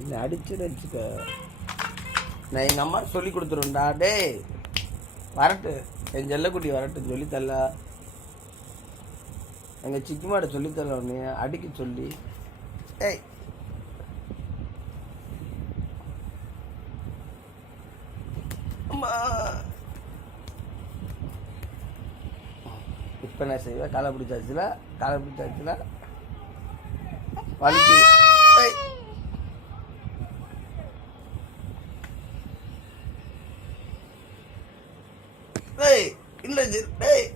இல்லை அடிச்சுட்டு வச்சுக்க. நான் எங்கள் அம்மா சொல்லி கொடுத்துருவேன்டா. டே வரட்டு, என் செல்லக்குட்டி வரட்டு சொல்லித்தரல. எங்கள் சிக்கிமாட்ட சொல்லித்தரல உடனே அடிக்க சொல்லி. ஏய் அம்மா இப்போ நான் செய்வேன். காலை பிடிச்சாச்சுல, காலை பிடிச்சாச்சுல வலிக்கு. ஏய் இல்லை ஏய்